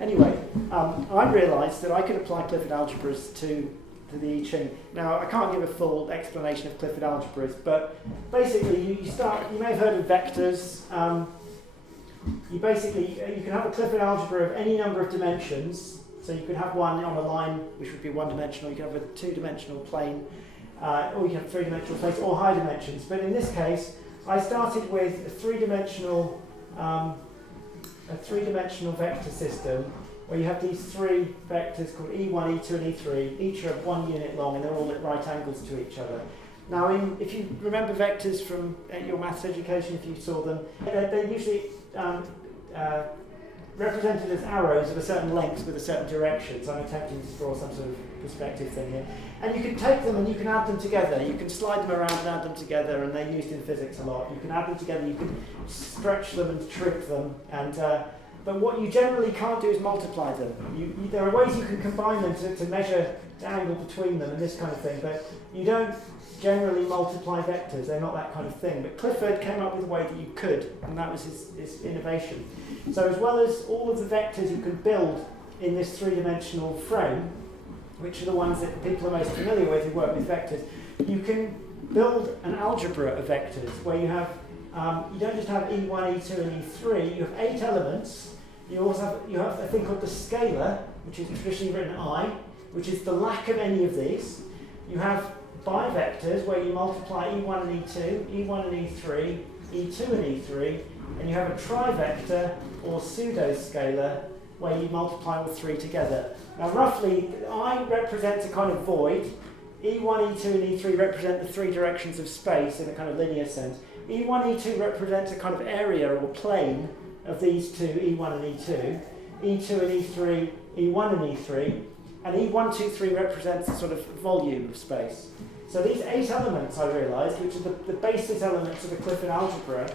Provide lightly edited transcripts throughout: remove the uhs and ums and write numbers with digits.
Anyway, I realised that I could apply Clifford algebras to the I Ching. Now, I can't give a full explanation of Clifford algebras, but basically you may have heard of vectors. You can have a Clifford algebra of any number of dimensions. So you could have one on a line, which would be one-dimensional. You could have a two-dimensional plane, or you can have three-dimensional planes, or high dimensions. But in this case, I started with a three-dimensional vector system where you have these three vectors called E1, E2, and E3. Each are 1 unit long, and they're all at right angles to each other. Now, if you remember vectors from your maths education, if you saw them, they're usually represented as arrows of a certain length with a certain direction. So I'm attempting to draw some sort of perspective thing here. And you can take them and you can add them together. You can slide them around and add them together, and they're used in physics a lot. You can add them together, you can stretch them and shrink them. But what you generally can't do is multiply them. There are ways you can combine them to measure the angle between them and this kind of thing, but you don't generally multiply vectors. They're not that kind of thing. But Clifford came up with a way that you could, and that was his innovation. So as well as all of the vectors you can build in this three-dimensional frame, which are the ones that people are most familiar with who work with vectors, you can build an algebra of vectors where you have, you don't just have E1, E2, and E3, you have 8 elements. You also have a thing called the scalar, which is traditionally written I, which is the lack of any of these. You have bivectors where you multiply E1 and E2, E1 and E3, E2 and E3, and you have a trivector or pseudoscalar where you multiply all three together. Now roughly, I represents a kind of void. E1, E2 and E3 represent the three directions of space in a kind of linear sense. E1, E2 represents a kind of area or plane of these two, E1 and E2. E2 and E3, E1 and E3. And E1, 2, 3 represents a sort of volume of space. So these 8 elements, I realised, which are the basis elements of the Clifford algebra,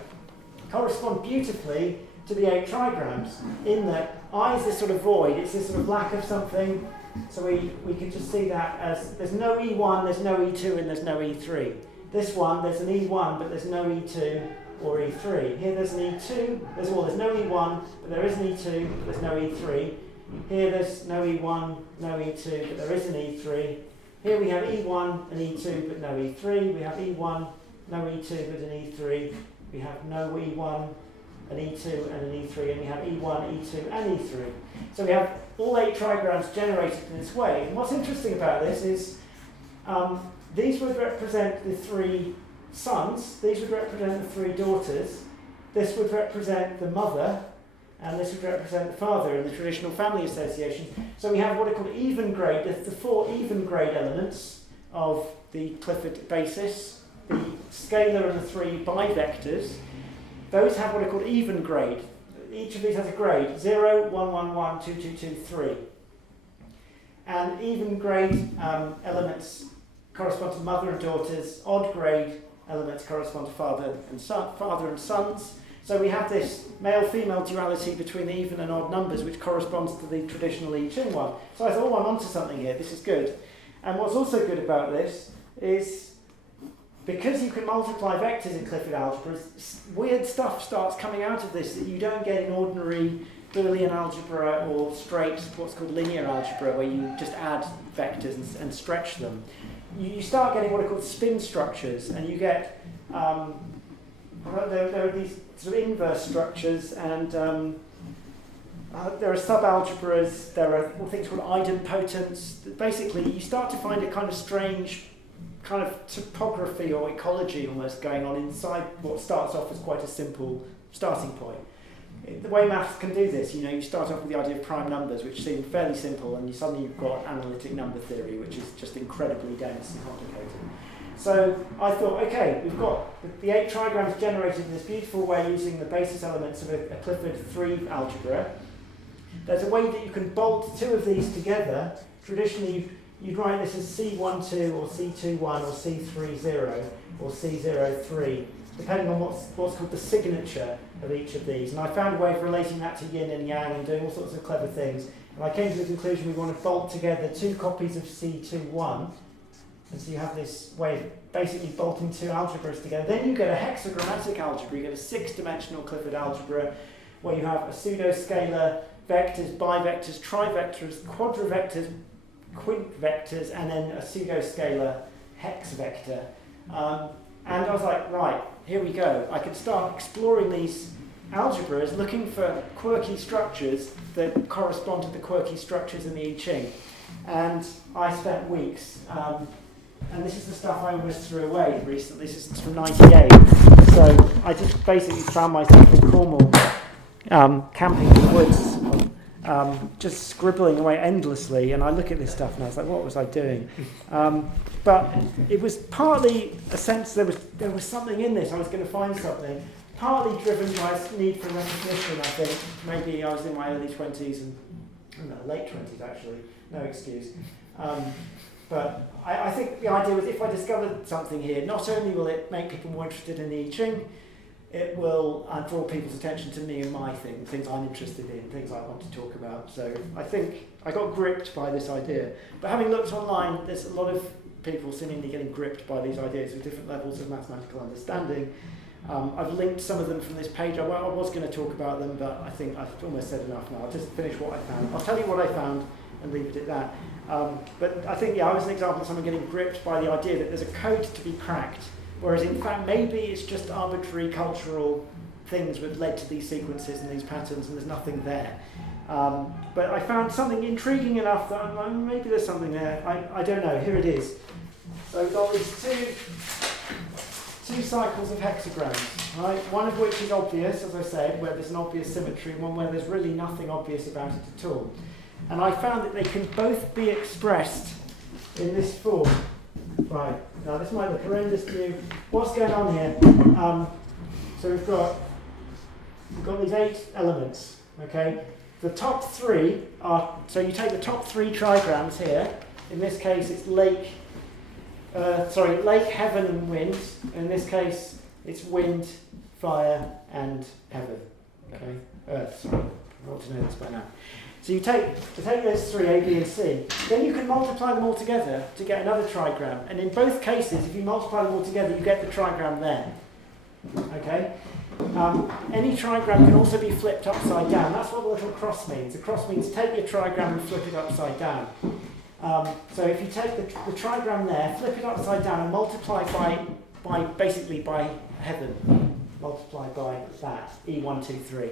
correspond beautifully to the 8 trigrams, in that I is this sort of void, it's this sort of lack of something. So we can just see that as there's no E1, there's no E2, and there's no E3. This one, there's an E1, but there's no E2 or E3. Here there's an E2, there's no E1, but there is an E2, but there's no E3. Here there's no E1, no E2, but there is an E3. Here we have E1 and E2, but no E3. We have E1, no E2, but an E3. We have no E1, an E2, and an E3. And we have E1, E2, and E3. So we have all 8 trigrams generated in this way. And what's interesting about this is these would represent the 3 sons. These would represent the 3 daughters. This would represent the mother. And this would represent the father in the traditional family associations. So we have what are called even grade, the 4 even grade elements of the Clifford basis, the scalar and the 3 bivectors. Those have what are called even grade. Each of these has a grade, 0, 1, 1, 1, 2, 2, 2, 3. And even grade elements correspond to mother and daughters. Odd grade elements correspond to father and sons. So we have this male-female duality between the even and odd numbers, which corresponds to the traditional I Ching one. So I thought, oh, I'm onto something here, this is good. And what's also good about this is, because you can multiply vectors in Clifford algebras, weird stuff starts coming out of this that you don't get in ordinary Boolean algebra or straight, what's called linear algebra, where you just add vectors and stretch them. You start getting what are called spin structures, and you get there are these sort of inverse structures, and there are subalgebras, there are things called idempotents. Basically, you start to find a kind of strange kind of topography or ecology almost going on inside what starts off as quite a simple starting point. The way maths can do this, you start off with the idea of prime numbers, which seem fairly simple, and suddenly you've got analytic number theory, which is just incredibly dense and complicated. So I thought, okay, we've got the 8 trigrams generated in this beautiful way using the basis elements of a Clifford 3 algebra. There's a way that you can bolt 2 of these together. Traditionally, you'd write this as C12 or C21 or C30 or C03, depending on what's called the signature of each of these. And I found a way of relating that to yin and yang and doing all sorts of clever things. And I came to the conclusion we want to bolt together 2 copies of C21. And so you have this way of basically bolting 2 algebras together. Then you get a hexagrammatic algebra. You get a 6-dimensional Clifford algebra where you have a pseudoscalar vectors, bivectors, trivectors, quadravectors, quintvectors, and then a pseudoscalar hex vector. And I was like, right, here we go. I could start exploring these algebras, looking for quirky structures that correspond to the quirky structures in the I Ching. And I spent weeks. And this is the stuff I almost threw away recently. This is from '98. So I just basically found myself in Cornwall, camping in the woods, just scribbling away endlessly. And I look at this stuff and I was like, what was I doing? But it was partly a sense there was something in this. I was going to find something. Partly driven by a need for recognition, I think. Maybe I was in my early 20s and late 20s actually. No excuse. But I think the idea was if I discovered something here, not only will it make people more interested in the I Ching, it will draw people's attention to me and my things I'm interested in, things I want to talk about. So I think I got gripped by this idea. But having looked online, there's a lot of people seemingly getting gripped by these ideas with different levels of mathematical understanding. I've linked some of them from this page. I was going to talk about them, but I think I've almost said enough now. I'll just finish what I found. I'll tell you what I found and leave it at that. But I think, I was an example of someone getting gripped by the idea that there's a code to be cracked, whereas in fact maybe it's just arbitrary cultural things that led to these sequences and these patterns, and there's nothing there. But I found something intriguing enough that I'm like, maybe there's something there. I don't know. Here it is. So we've got these two cycles of hexagrams, right? One of which is obvious, as I said, where there's an obvious symmetry, and one where there's really nothing obvious about it at all. And I found that they can both be expressed in this form. Right, now this might look horrendous to you. What's going on here? So we've got these 8 elements, okay? The top 3 are, so you take the top 3 trigrams here. In this case, it's lake, heaven, and wind. In this case, it's wind, fire, and heaven. Okay, earth. Sorry, I ought to know this by now. So you take those 3, A, B, and C. Then you can multiply them all together to get another trigram. And in both cases, if you multiply them all together, you get the trigram there. Okay. Any trigram can also be flipped upside down. That's what the little cross means. The cross means take your trigram and flip it upside down. So if you take the trigram there, flip it upside down, and multiply by heaven. Multiply by that, E1, 2, 3.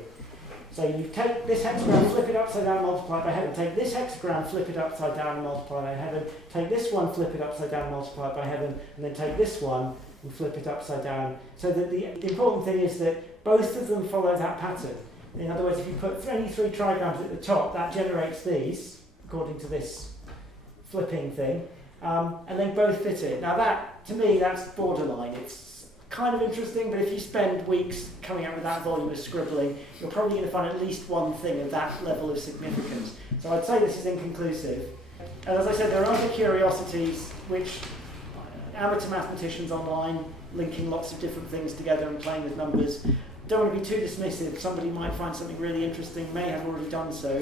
So you take this hexagram, flip it upside down, and multiply it by heaven. Take this hexagram, flip it upside down, and multiply by heaven. Take this one, flip it upside down, and multiply it by heaven. And then take this one and flip it upside down. So that the important thing is that both of them follow that pattern. In other words, if you put any 3 trigrams at the top, that generates these, according to this flipping thing, and they both fit it. Now that, to me, that's borderline. It's kind of interesting, but if you spend weeks coming up with that volume of scribbling, you're probably going to find at least one thing of that level of significance. So I'd say this is inconclusive. And as I said, there are other curiosities which amateur mathematicians online, linking lots of different things together and playing with numbers. Don't want to be too dismissive. Somebody might find something really interesting, may have already done so.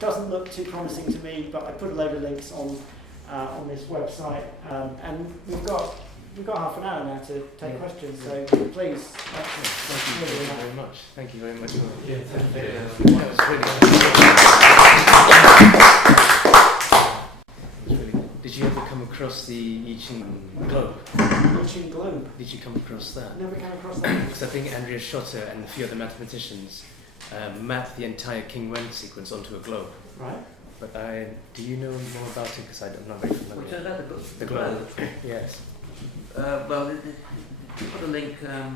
Doesn't look too promising to me, but I put a load of links on this website. And we've got half an hour now to take questions, so please. Thank you very much. Thank you very much. Did you ever come across the I Ching globe? I Ching globe? Did you come across that? Never came across that. Because I think Andrea Schotter and a few other mathematicians mapped the entire King-Wen sequence onto a globe. Right. But do you know more about it? Because I'm not very familiar. What's that? The globe? Yes. Well, put a link. I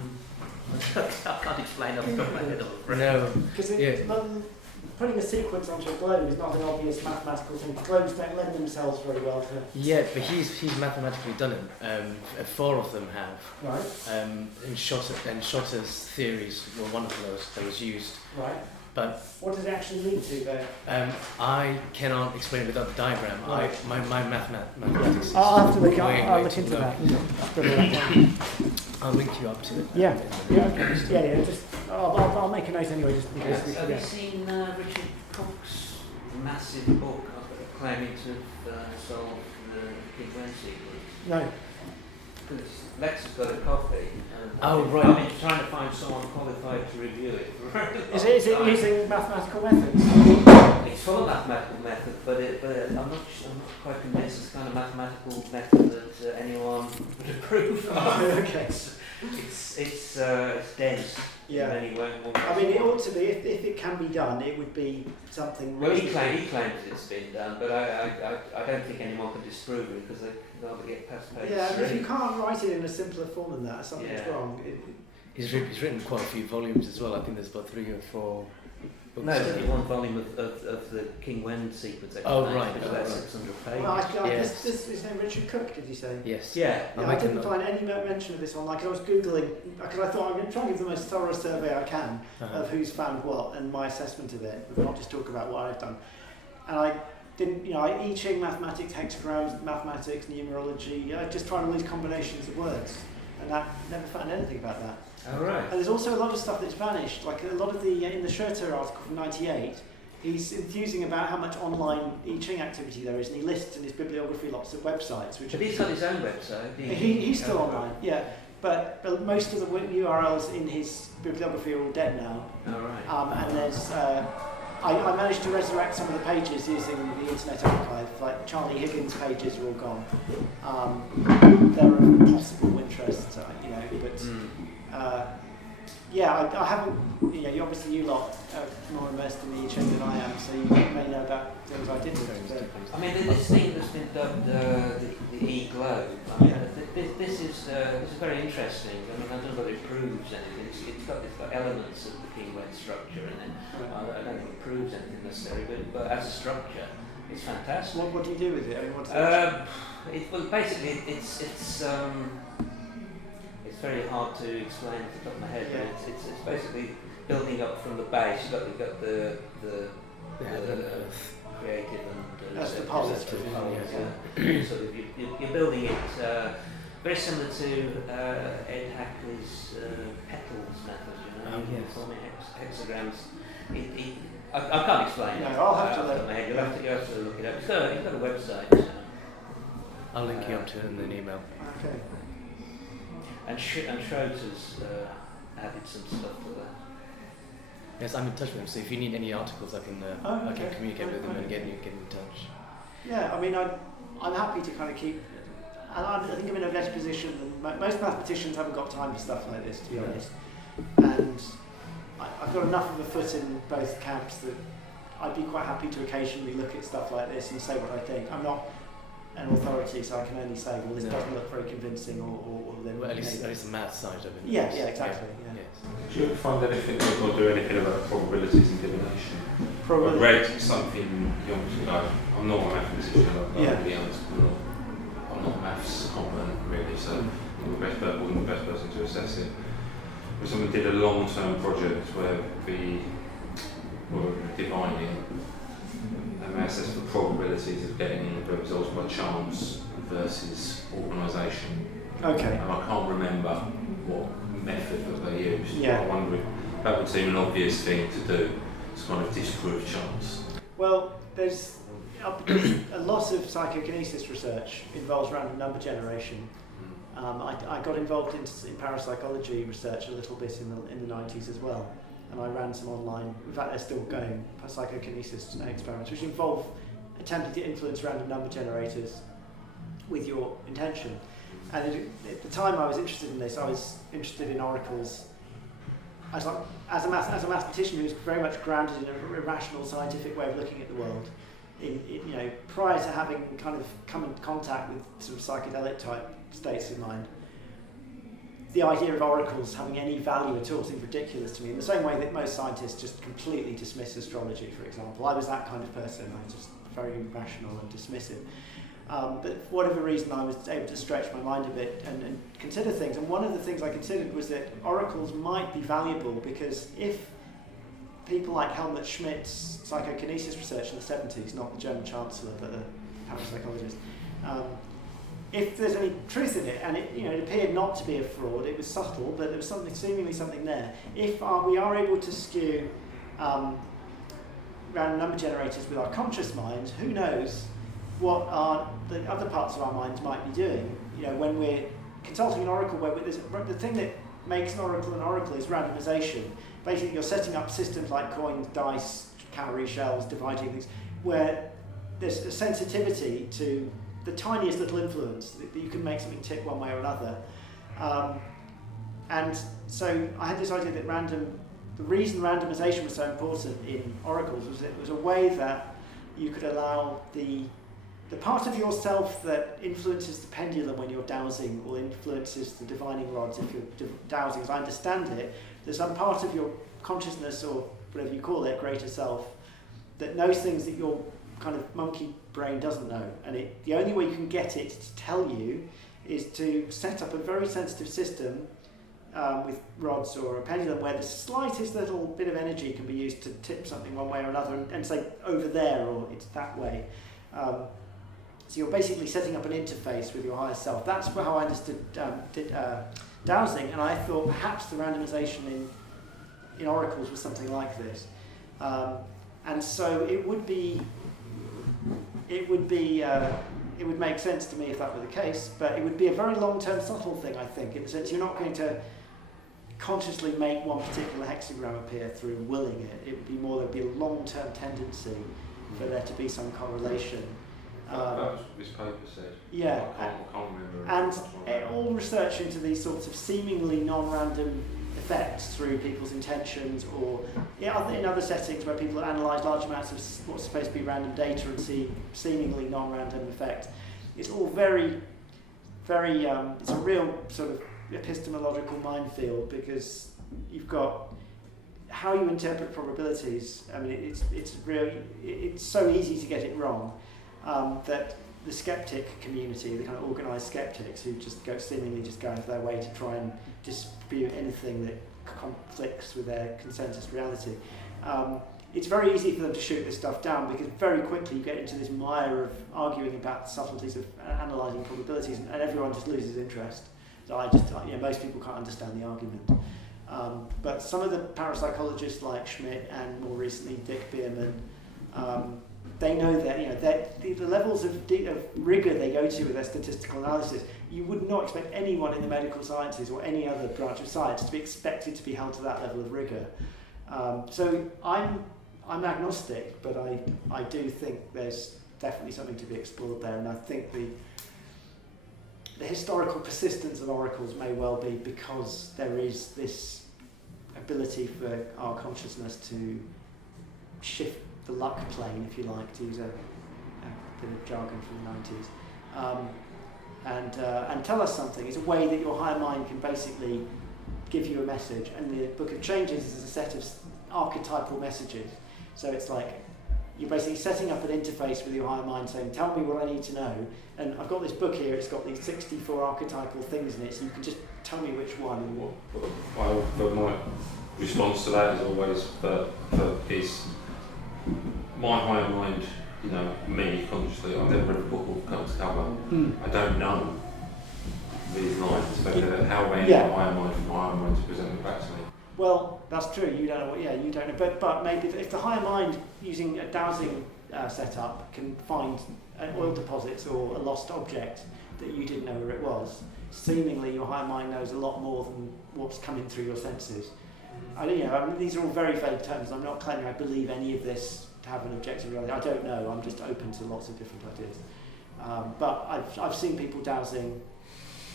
can't explain off the top of my head. No. Because putting a sequence onto a globe is not an obvious mathematical thing. Globes don't lend themselves very well to. Yeah, but he's mathematically done it. 4 of them have. Right. And Schotter's theories were one of those that was used. Right. But what does it actually lead to there? I cannot explain it without the diagram. Right. My mathematics is I'll have to look. way I'll look too into low. that. I'll link you up to it. Yeah. Yeah. Just I'll make a note anyway. Just in case we Have you forget. seen Richard Cook's massive book claiming to solve the King-Wen sequence? No. because Lex has got a copy. Oh, right. I've been trying to find someone qualified to review it. Is it using mathematical methods? It's full of mathematical method, but I'm not quite convinced it's the kind of mathematical method that anyone would approve of. Okay. It's dense. Yeah. In many ways. I mean, it ought to be, if it can be done, it would be something Well, really... he claims it's been deen, but I don't think anyone can disprove it because they can hardly get past page Yeah, three. if you can't write it in a simpler form than that, something's wrong. He's written quite a few volumes as well. I think there's about 3 or 4 books. No, there's only one volume of the King Wen sequence. Oh, right. Which is about 600 pages. Well, Yes. this is named Richard Cook, did you say? Yes. Yeah. Yeah, I didn't find any mention of this online because I was Googling, because I thought I'm going to try and give the most thorough survey I can of who's found what and my assessment of it, not just talk about what I've done. And I didn't, I Ching mathematics, hexagrams, mathematics, numerology, I just tried all these combinations of words, and I never found anything about that. Oh, right. And there's also a lot of stuff that's vanished, like a lot of the, in the Schroeter article from '98, he's enthusing about how much online I Ching activity there is, and he lists in his bibliography lots of websites. Which But he's got his own website. he's still online, yeah. But most of the URLs in his bibliography are all dead now. Oh, right. And there's, I managed to resurrect some of the pages using the Internet Archive, like Charlie Higgins' pages are all gone. They're of possible interest, but I haven't, obviously you lot are more immersed in the I Ching than I am, so you may know about things I didn't. I mean, this thing that's been dubbed the E-Globe, I mean, this is very interesting. I mean, I don't know whether it proves anything. It's got elements of the King Wen structure in it. I don't think it proves anything necessarily, but as a structure, it's fantastic. What do you do with it? I mean, what's well, basically, it's very hard to explain off the top of my head, but it's basically building up from the base. You've got the creative and that's the poles. So you're building it very similar to Ed Hackley's petals method. Forming hexagrams. I can't explain it. No, I'll have to look. You'll have to look it up. He's got a website. I'll link you up to it in an email. Okay. And Schroeter's added some stuff to that. Yes, I'm in touch with him, so if you need any articles, I can communicate with him and get in touch. Yeah, I mean, I'm happy to kind of keep. I think I'm in a better position than most mathematicians. Haven't got time for stuff like this, to be honest. And I've got enough of a foot in both camps that I'd be quite happy to occasionally look at stuff like this and say what I think. I'm not an authority, so I can only say, well, this doesn't look very convincing, or then at least the math side of it. Yeah, exactly. Yeah. Yes. Do you ever find anything or do anything about probabilities and divination? I read something I'm not a mathematician, I'll be honest, I'm not a maths competent really, so I'm the best person to assess it. But someone did a long-term project where we were divining and they assessed the probabilities of getting the results by chance versus organisation. Okay. And I can't remember what method that they used. Yeah. I wonder if that would seem an obvious thing to do, to kind of disprove chance. Well, there's a lot of psychokinesis research involves random number generation. I got involved in parapsychology research a little bit in the 90s as well, and I ran some online, in fact they're still going, psychokinesis experiments which involve attempting to influence random number generators with your intention. And at the time I was interested in this, I was interested in oracles as a mathematician who was very much grounded in a rational scientific way of looking at the world. Prior to having kind of come in contact with sort of psychedelic type states of mind, the idea of oracles having any value at all seemed ridiculous to me, in the same way that most scientists just completely dismiss astrology, for example. I was that kind of person, I was just very rational and dismissive. But for whatever reason I was able to stretch my mind a bit and consider things, and one of the things I considered was that oracles might be valuable because if people like Helmut Schmidt's psychokinesis research in the 70s, not the German Chancellor but a parapsychologist, if there's any truth in it, and it appeared not to be a fraud, it was subtle, but there was seemingly something there. If we are able to skew random number generators with our conscious mind, who knows what the other parts of our minds might be doing. When we're consulting an oracle where the thing that makes an oracle is randomization. Basically, you're setting up systems like coins, dice, cowrie shells, dividing things, where there's a sensitivity to the tiniest little influence that you can make something tip one way or another. And so I had this idea that the reason randomization was so important in oracles was it was a way that you could allow the part of yourself that influences the pendulum when you're dowsing or influences the divining rods if you're dowsing, as I understand it, there's some part of your consciousness or whatever you call it, greater self, that knows things that your kind of monkey brain doesn't know. And the only way you can get it to tell you is to set up a very sensitive system with rods or a pendulum where the slightest little bit of energy can be used to tip something one way or another and say over there or it's that way. So you're basically setting up an interface with your higher self. That's how I understood dowsing, and I thought perhaps the randomization in oracles was something like this. And so it would make sense to me if that were the case, but it would be a very long-term subtle thing, I think, in the sense you're not going to consciously make one particular hexagram appear through willing it. It would be more, there'd be a long-term tendency for there to be some correlation. That was what this paper said. Yeah. I can't remember. And all research into these sorts of seemingly non-random effects through people's intentions or in other settings where people analyse large amounts of what's supposed to be random data and see seemingly non-random effects. It's all very, very, it's a real sort of epistemological minefield because you've got how you interpret probabilities. I mean, it's so easy to get it wrong that the skeptic community, the kind of organised skeptics who just seemingly go out of their way to try and dispute anything that conflicts with their consensus reality. It's very easy for them to shoot this stuff down because very quickly you get into this mire of arguing about the subtleties of analysing probabilities and everyone just loses interest. So most people can't understand the argument. But some of the parapsychologists like Schmidt and more recently Dick Bierman, they know that the levels of rigour they go to with their statistical analysis, you would not expect anyone in the medical sciences or any other branch of science to be expected to be held to that level of rigour. So I'm agnostic, but I do think there's definitely something to be explored there, and I think the historical persistence of oracles may well be because there is this ability for our consciousness to shift the luck plane, if you like, to use a bit of jargon from the 90s, and tell us something. It's a way that your higher mind can basically give you a message, and the Book of Changes is a set of archetypal messages. So it's like you're basically setting up an interface with your higher mind saying, tell me what I need to know, and I've got this book here, it's got these 64 archetypal things in it, so you can just tell me which one and what. Well, my response to that is always is my higher mind, me consciously, I've never read a book of cover to cover. I don't know these lines, but how may my higher mind to present them back to me? Well, that's true. You don't know. You don't know. But maybe if the higher mind, using a dowsing setup, can find an oil deposit or a lost object that you didn't know where it was, seemingly your higher mind knows a lot more than what's coming through your senses. I mean, these are all very vague terms. I'm not claiming I believe any of this to have an objective reality. I don't know. I'm just open to lots of different ideas. But I've seen people dowsing,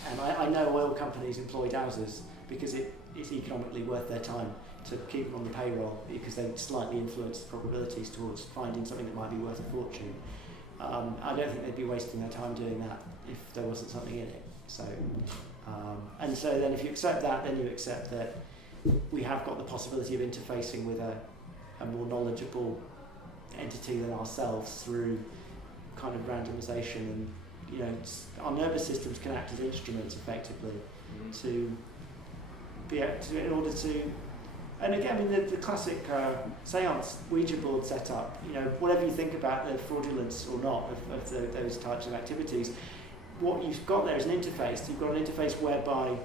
and I know oil companies employ dowsers because it's economically worth their time to keep them on the payroll because they slightly influence the probabilities towards finding something that might be worth a fortune. I don't think they'd be wasting their time doing that if there wasn't something in it. So, and so then if you accept that, then you accept that we have got the possibility of interfacing with a more knowledgeable entity than ourselves through kind of randomization, and our nervous systems can act as instruments effectively to be able to, in order to, and again, I mean the classic seance Ouija board setup, whatever you think about the fraudulence or not of those types of activities, what you've got there is an interface. You've got an interface whereby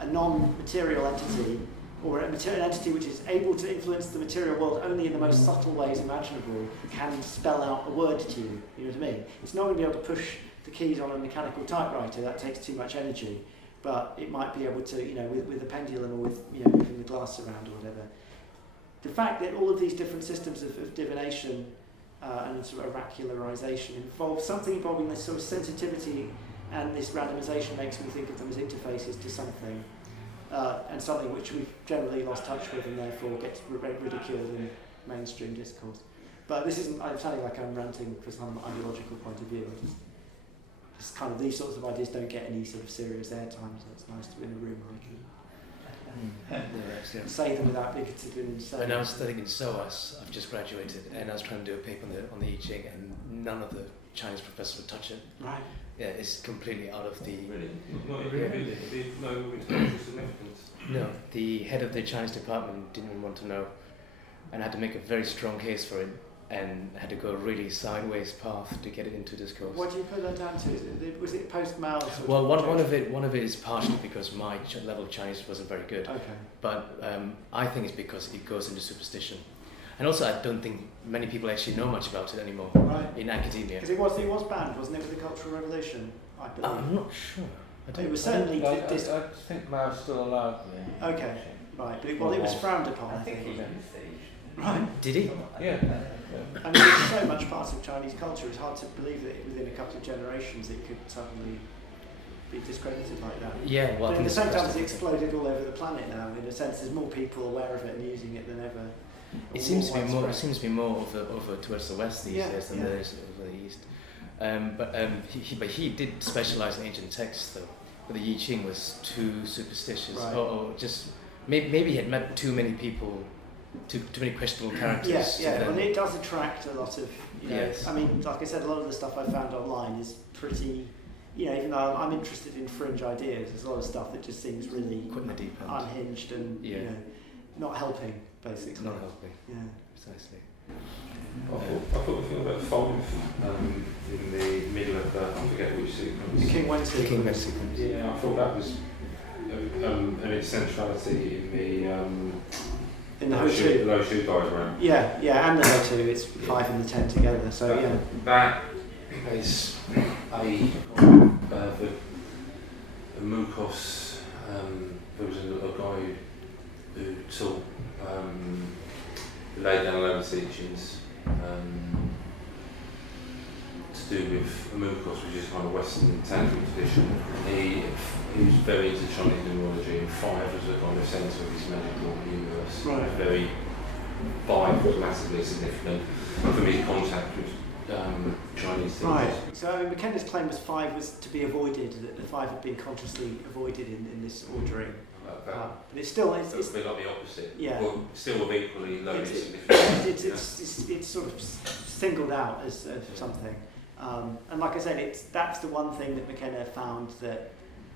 a non-material entity or an entity which is able to influence the material world only in the most subtle ways imaginable, can spell out a word to you. You know what I mean? It's not going to be able to push the keys on a mechanical typewriter. That takes too much energy. But it might be able to, with a pendulum or with, moving the glass around or whatever. The fact that all of these different systems of divination and sort of oracularization involve something involving this sort of sensitivity, and this randomization makes me think of them as interfaces to something, and something which we've generally lost touch with and therefore gets ridiculed in mainstream discourse. But this isn't, I'm sounding like I'm ranting from some ideological point of view. Just kind of these sorts of ideas don't get any sort of serious airtime, so it's nice to be in a room where I can say them without being considered insane. When I was studying in SOAS, I've just graduated, and I was trying to do a paper on the I Ching, and none of the Chinese professors would touch it. Right. Yeah, it's completely out of the... Really? Not even no international significance? No, the head of the Chinese department didn't even want to know, and I had to make a very strong case for it, and had to go a really sideways path to get it into discourse. What do you put that down to? Was it post-Mao? Well, one of it is partially because my level of Chinese wasn't very good. Okay. But I think it's because it goes into superstition. And also, I don't think many people actually know much about it anymore in academia. Because it was banned, wasn't it, with the Cultural Revolution? I believe. I'm not sure. It was certainly... I think Mao's still allowed. Yeah. Okay, right. But it was frowned upon, I think. He was on stage. Right. Did he? Yeah. I mean, it's so much part of Chinese culture, it's hard to believe that within a couple of generations it could suddenly be discredited like that. Yeah, well, but at the same time, it's exploded all over the planet now. In a sense, there's more people aware of it and using it than ever. It seems to be more. It seems to be more over towards the west these days than there is over the east. But he did specialize in ancient texts, though. But the I Ching was too superstitious, or just maybe he had met too many people. Too many questionable characters. Well, it does attract a lot of, Yes. I mean, like I said, a lot of the stuff I found online is pretty, even though I'm interested in fringe ideas, there's a lot of stuff that just seems really quite in the deep end. Unhinged and, not helping, basically. Not helping. Yeah. Precisely. I thought the thing about 5 in the middle of I forget which sequence. The King Wen sequence. The King Wen sequence. Yeah, I thought that was an essentiality in the Ho Chu. Ho Chu diagram. Yeah, and the Ho Chu, it's 5 and the 10 together, so That is the Mukos, there was a guy who taught, laid down a load of teachings to do with Mukos, which is kind of Western tantric tradition. He was very into Chinese numerology, and 5 was the kind of centre of his magical universe. Right. Very 5 was massively significant for his contact with Chinese teachers. Right. So McKenna's claim was 5 was to be avoided, that the 5 had been consciously avoided in this ordering. But it's still it's a bit like the opposite. Yeah. Well, still of equally low significance. It's sort of singled out as something. And like I said, that's the one thing that McKenna found that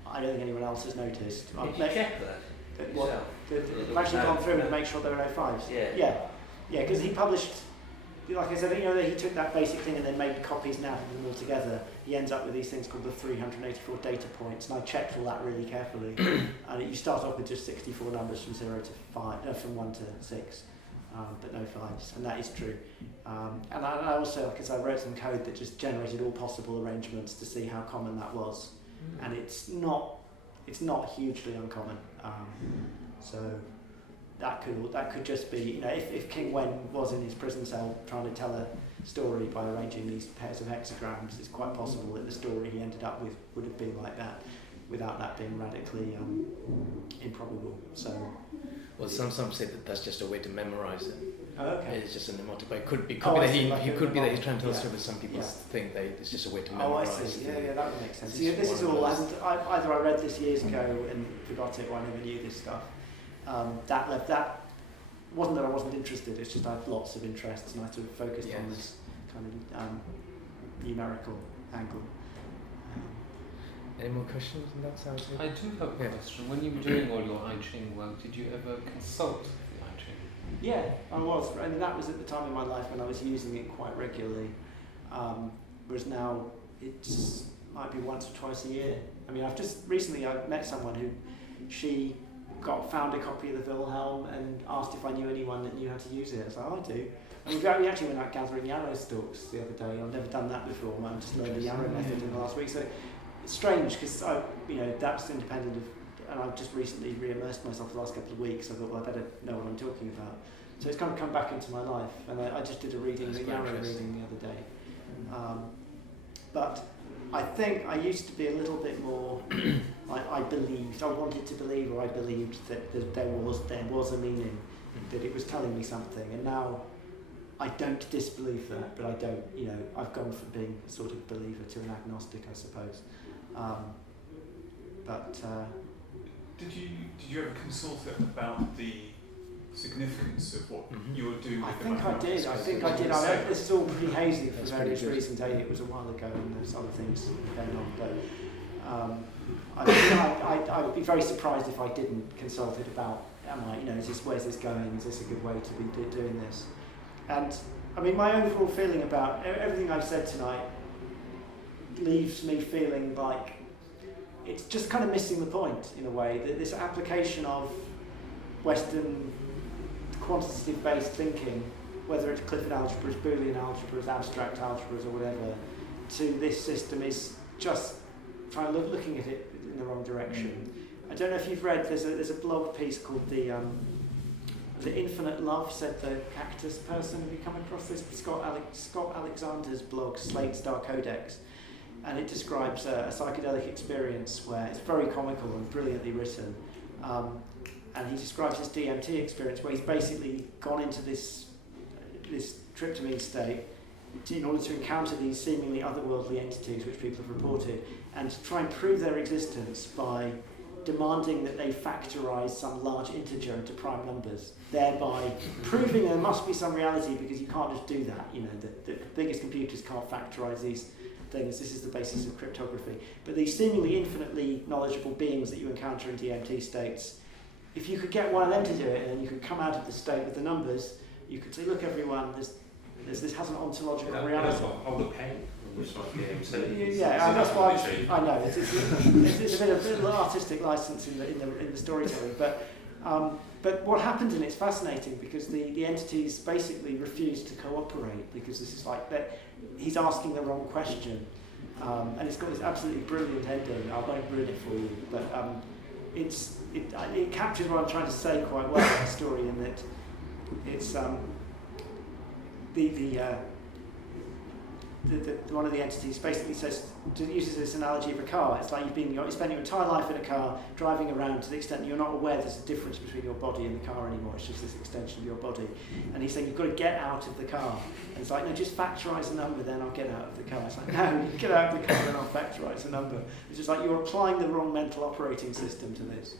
I don't think anyone else has noticed. Did you check that? I've actually gone through and make sure there were no 5s. Yeah, because he published, like I said, he took that basic thing and then made copies and added them all together. He ends up with these things called the 384 data points, and I checked all that really carefully. And you start off with just 64 numbers from 0 to 5, from 1 to 6. But no 5s, and that is true. And I also, because I wrote some code that just generated all possible arrangements to see how common that was, and it's not hugely uncommon. So that could just be, if King Wen was in his prison cell trying to tell a story by arranging these pairs of hexagrams, it's quite possible that the story he ended up with would have been like that, without that being radically improbable. So. Well, some say that that's just a way to memorize it. Oh, okay. It's just an emotive, but it could be that he's trying to tell a story, but some people think that it's just a way to memorize. Oh, I see. Yeah, that would make sense. This is all. Either I read this years ago and forgot it, or I never knew this stuff. That wasn't that I wasn't interested. It's just I had lots of interests, and I sort of focused on this kind of numerical angle. Any more questions on that side? I do have a question. When you were doing all your I Ching work, did you ever consult the I Ching? Yeah, I was. I mean, that was at the time in my life when I was using it quite regularly. Whereas now, it might be once or twice a year. I mean, I've just recently met someone who, she found a copy of the Wilhelm and asked if I knew anyone that knew how to use it. I was like, oh, I do. And we actually went out gathering yarrow stalks the other day. I've never done that before. I just learned the yarrow method in the last week. So it's strange because that's independent of, and I've just recently re-immersed myself the last couple of weeks. I thought, well, I better know what I'm talking about. So it's kind of come back into my life. And I just did a reading, the yarrow reading the other day. But I think I used to be a little bit more. I wanted to believe, or I believed that there was a meaning, that it was telling me something, and now I don't disbelieve that, but I don't. I've gone from being a sort of believer to an agnostic, I suppose. Did you ever consult it about the significance of what you were doing? I think I did. This is all pretty hazy for various reasons. It was a while ago, and there's other things going on. But I would be very surprised if I didn't consult it about. Where's this going? Is this a good way to be doing this? And I mean, my overall feeling about everything I've said tonight leaves me feeling like it's just kind of missing the point in a way. That this application of Western quantitative-based thinking, whether it's Clifford algebras, Boolean algebras, abstract algebras, or whatever, to this system is just looking at it in the wrong direction. I don't know if you've read. There's a blog piece called the Infinite Love, said the cactus person. Have you come across this? Scott Alexander's blog, Slate Star Codex, and it describes a psychedelic experience where it's very comical and brilliantly written. And he describes his DMT experience where he's basically gone into this tryptamine state in order to encounter these seemingly otherworldly entities which people have reported, and to try and prove their existence by demanding that they factorize some large integer into prime numbers, thereby proving there must be some reality, because you can't just do that. The biggest computers can't factorize these things. This is the basis of cryptography. But these seemingly infinitely knowledgeable beings that you encounter in DMT states, if you could get one of them to do it, and then you could come out of the state with the numbers, you could say, look, everyone, this has an ontological reality. Hold the pen. Yeah, and that's why I know it's a bit of artistic license in the storytelling, but what happened in it's fascinating, because the entities basically refuse to cooperate, because this is like that he's asking the wrong question, and it's got this absolutely brilliant ending. I won't ruin it for you, but it captures what I'm trying to say quite well in the story, in that it's one of the entities basically uses this analogy of a car. It's like you spend your entire life in a car, driving around, to the extent that you're not aware there's a difference between your body and the car anymore. It's just this extension of your body. And he's saying you've got to get out of the car. And it's like, no, just factorise a number, then I'll get out of the car. It's like, no, you get out of the car, then I'll factorise a number. It's just like you're applying the wrong mental operating system to this.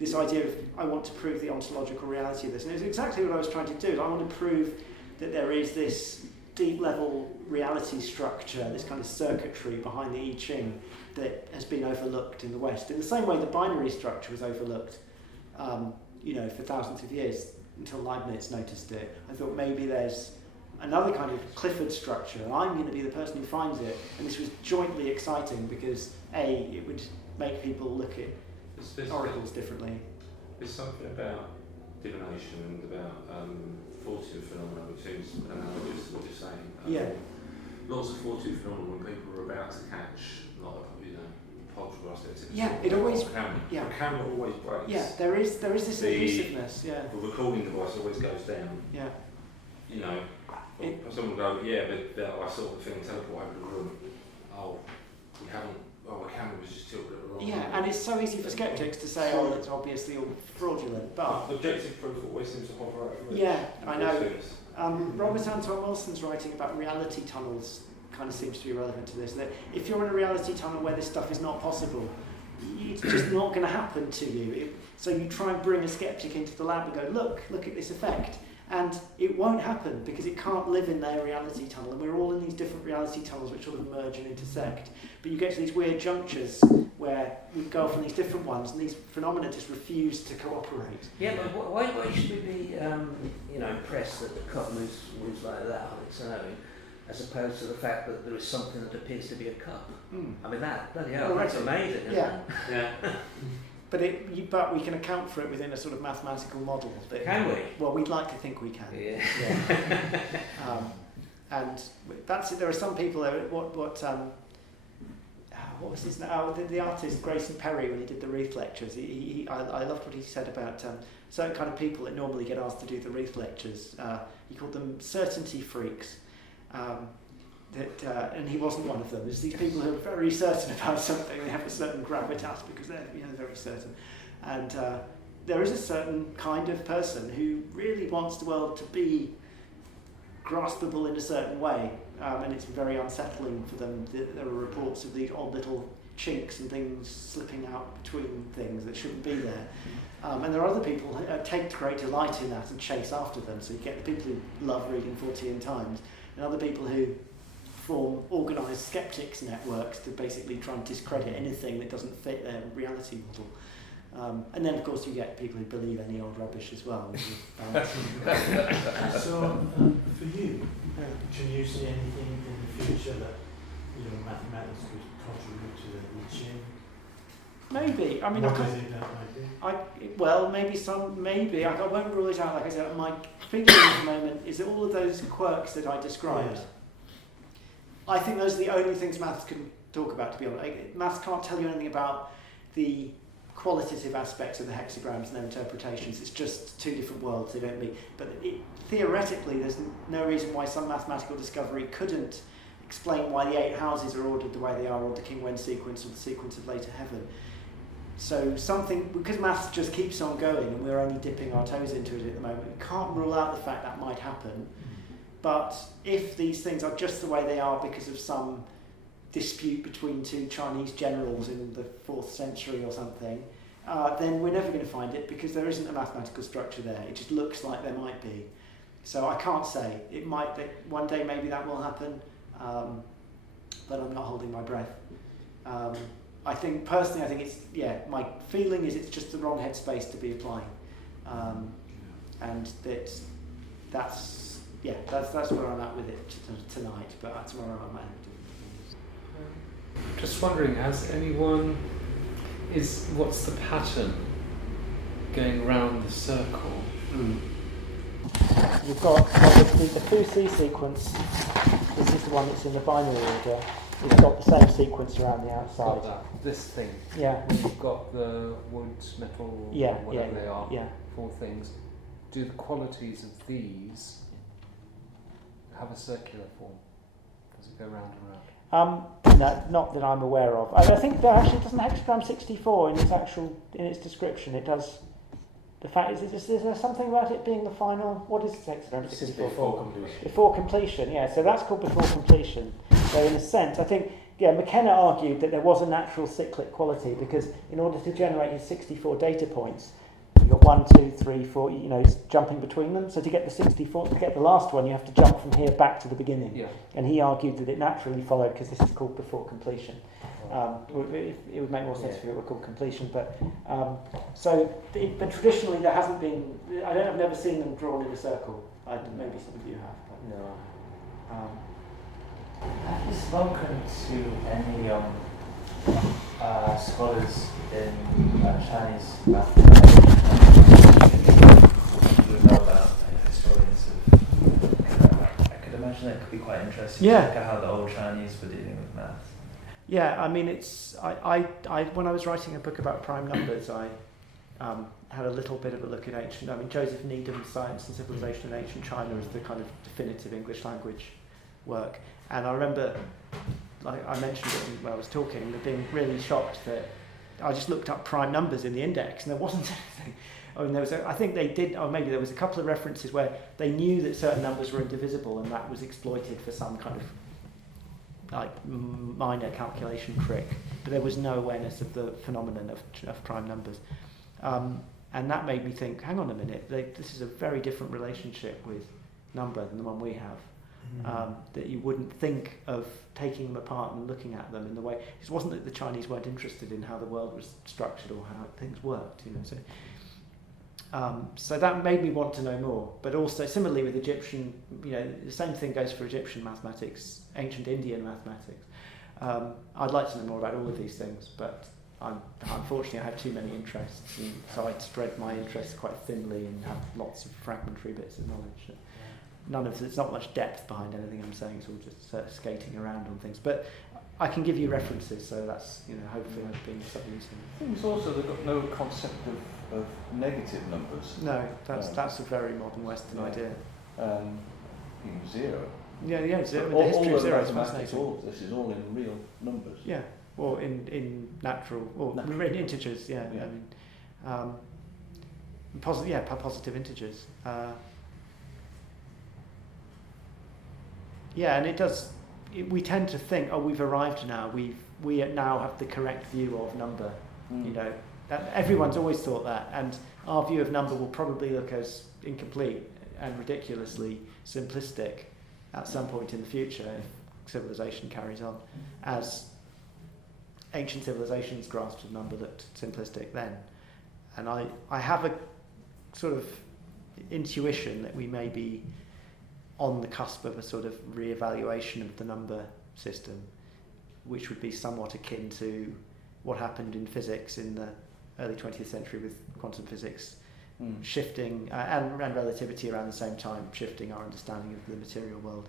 This idea of, I want to prove the ontological reality of this. And it's exactly what I was trying to do. I want to prove that there is this deep level reality structure, this kind of circuitry behind the I Ching that has been overlooked in the West. In the same way the binary structure was overlooked, for thousands of years, until Leibniz noticed it. I thought maybe there's another kind of Clifford structure, and I'm going to be the person who finds it. And this was jointly exciting because it would make people look at oracles differently. There's something about divination and about fortune phenomena which seems analogous to what you're saying. Lots of fortune phenomena when people are about to catch, poltergeist. It always. The camera always breaks. Yeah, there is this elusiveness. Yeah. The recording device always goes down. Yeah. Someone will go, but I saw the thing teleport over the room. The camera was just tilted at the wrong. Yeah, and it's so easy for skeptics to say, it's obviously all fraudulent, but objective proof always seems to hover over it. Yeah, I know. Robert Anton Wilson's writing about reality tunnels kind of seems to be relevant to this, that if you're in a reality tunnel where this stuff is not possible, it's just not going to happen to you. So you try and bring a skeptic into the lab and go, look at this effect. And it won't happen because it can't live in their reality tunnel. And we're all in these different reality tunnels which sort of merge and intersect. But you get to these weird junctures where we go off on these different ones, and these phenomena just refuse to cooperate. Yeah, but why should we be impressed that the cup moves like that on its own, as opposed to the fact that there is something that appears to be a cup? I mean, that's amazing, isn't it? Yeah. but we can account for it within a sort of mathematical model. Can we? Well, we'd like to think we can. Yeah. And that's it. There are some people. What was his name? The artist Grayson Perry, when he did the Wreath lectures. I loved what he said about certain kind of people that normally get asked to do the Wreath lectures. He called them certainty freaks. And he wasn't one of them. There's these people who are very certain about something. They have a certain gravitas because they're very certain. And there is a certain kind of person who really wants the world to be graspable in a certain way, and it's very unsettling for them. There are reports of these odd little chinks and things slipping out between things that shouldn't be there. And there are other people who take great delight in that and chase after them. So you get the people who love reading 14 times, and other people who form organised skeptics networks to basically try and discredit anything that doesn't fit their reality model. And then, of course, you get people who believe any old rubbish as well. So, for you, can you see anything in the future that mathematics could contribute to the I Ching? Maybe. I mean, what do you think that might be? Maybe. I won't rule it out. Like I said, my feeling at the moment is that all of those quirks that I described, I think those are the only things maths can talk about, to be honest. Maths can't tell you anything about the qualitative aspects of the hexagrams and their interpretations. It's just two different worlds, they don't meet. But theoretically, there's no reason why some mathematical discovery couldn't explain why the 8 houses are ordered the way they are, or the King-Wen sequence, or the sequence of later heaven. So something, because maths just keeps on going and we're only dipping our toes into it at the moment, we can't rule out the fact that might happen. But if these things are just the way they are because of some dispute between 2 Chinese generals in the 4th century or something, then we're never going to find it because there isn't a mathematical structure there. It just looks like there might be. So I can't say. It might, one day maybe that will happen, but I'm not holding my breath. I think it's, my feeling is it's just the wrong headspace to be applying. And that's where I'm at with it tonight, but that's where I'm at. Just wondering, what's the pattern going around the circle? You've got the Fu-Si sequence. This is the one that's in the binary order. It's got the same sequence around the outside. Got that. This thing. Yeah. You've got the wood, metal, whatever they are. Yeah. 4 things. Do the qualities of these have a circular form? Does it go round and round? No, not that I'm aware of. I think that actually doesn't hexagram 64 in its description. It does. The fact is there something about it being the final? What is hexagram 64? Before completion. Before completion, yeah. So that's called before completion. So in a sense, I think, McKenna argued that there was a natural cyclic quality because in order to generate his 64 data points, you've got 1, 2, 3, 4, it's jumping between them. So to get the 64, to get the last one, you have to jump from here back to the beginning. Yeah. And he argued that it naturally followed because this is called before completion. It would make more sense if it were called completion, but but traditionally there hasn't been. I've never seen them drawn in a circle. Maybe some of you have. But No. Have you spoken to any scholars in Chinese mathematics who know about historians of? I could imagine that could be quite interesting. Yeah. To look at how the old Chinese were dealing with maths. Yeah, I mean, I when I was writing a book about prime numbers, I had a little bit of a look at ancient. I mean, Joseph Needham's Science and Civilization in Ancient China is the kind of definitive English language work. And I remember, like I mentioned it when I was talking, being really shocked that I just looked up prime numbers in the index and there wasn't anything. I mean, I think they did, or maybe there was a couple of references where they knew that certain numbers were indivisible and that was exploited for some kind of minor calculation trick, but there was no awareness of the phenomenon of prime numbers, and that made me think, hang on a minute, this is a very different relationship with number than the one we have. That you wouldn't think of taking them apart and looking at them in the way. It wasn't that the Chinese weren't interested in how the world was structured or how things worked, So that made me want to know more. But also, similarly with Egyptian, the same thing goes for Egyptian mathematics, ancient Indian mathematics. I'd like to know more about all of these things, but unfortunately I have too many interests, and so I spread my interests quite thinly and have lots of fragmentary bits of knowledge. There's not much depth behind anything I'm saying. It's all just skating around on things. But I can give you references, so that's, hopefully I've been something useful. I think it's also they've got no concept of negative numbers. No, that's a very modern Western idea. Zero. Yeah, zero. All the history of zero is mathematics, fascinating. this is all in real numbers. Yeah, or in natural, or in integers. Yeah, I mean, positive integers. And it does. We tend to think, we've arrived now. We now have the correct view of number. Everyone's always thought that, and our view of number will probably look as incomplete and ridiculously simplistic at some point in the future if civilization carries on, as ancient civilizations' grasp of number looked simplistic then. And I have a sort of intuition that we may be on the cusp of a sort of re-evaluation of the number system, which would be somewhat akin to what happened in physics in the early 20th century with quantum physics, shifting, and relativity around the same time, shifting our understanding of the material world.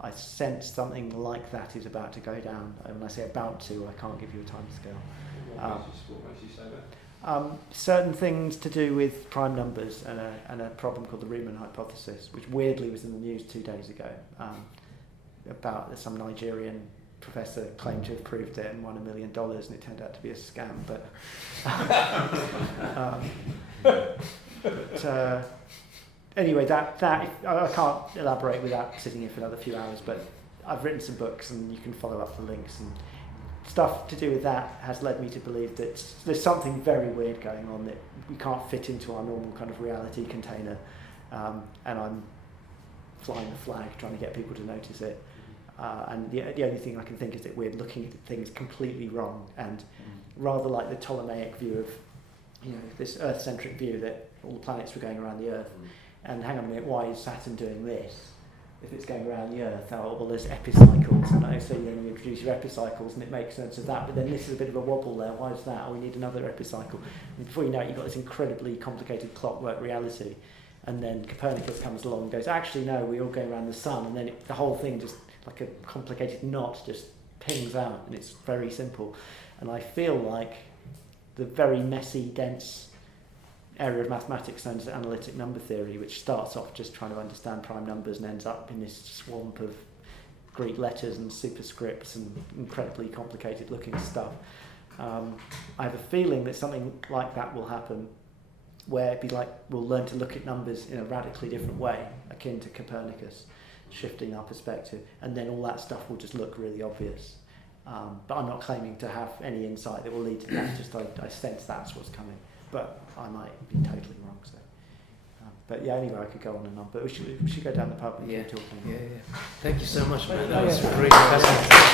I sense something like that is about to go down. And when I say about to, I can't give you a time scale. What makes you say that? Certain things to do with prime numbers and a problem called the Riemann hypothesis, which weirdly was in the news 2 days ago, about some Nigerian professor claimed to have proved it and won $1 million, and it turned out to be a scam. But anyway, that I can't elaborate without sitting here for another few hours. But I've written some books, and you can follow up the links, and stuff to do with that has led me to believe that there's something very weird going on that we can't fit into our normal kind of reality container, and I'm flying the flag trying to get people to notice it. And the only thing I can think is that we're looking at things completely wrong, and rather like the Ptolemaic view of, this Earth-centric view that all the planets were going around the Earth, and hang on a minute, why is Saturn doing this if it's going around the Earth? Well, there's epicycles, so then you introduce your epicycles, and it makes sense of that, but then this is a bit of a wobble there. Why is that? We need another epicycle. And before you know it, you've got this incredibly complicated clockwork reality, and then Copernicus comes along and goes, actually no, we're all going around the sun, and then the whole thing just, like a complicated knot, just pings out, and it's very simple. And I feel like the very messy, dense area of mathematics known as analytic number theory, which starts off just trying to understand prime numbers and ends up in this swamp of Greek letters and superscripts and incredibly complicated looking stuff. I have a feeling that something like that will happen, where it'd be like we'll learn to look at numbers in a radically different way, akin to Copernicus, shifting our perspective, and then all that stuff will just look really obvious. But I'm not claiming to have any insight that will lead to that, just I sense that's what's coming. But I might be totally wrong. So, but yeah, anyway, I could go on and on. But we should go down the pub and keep talking. Yeah. Thank you so much, man. That was really fascinating.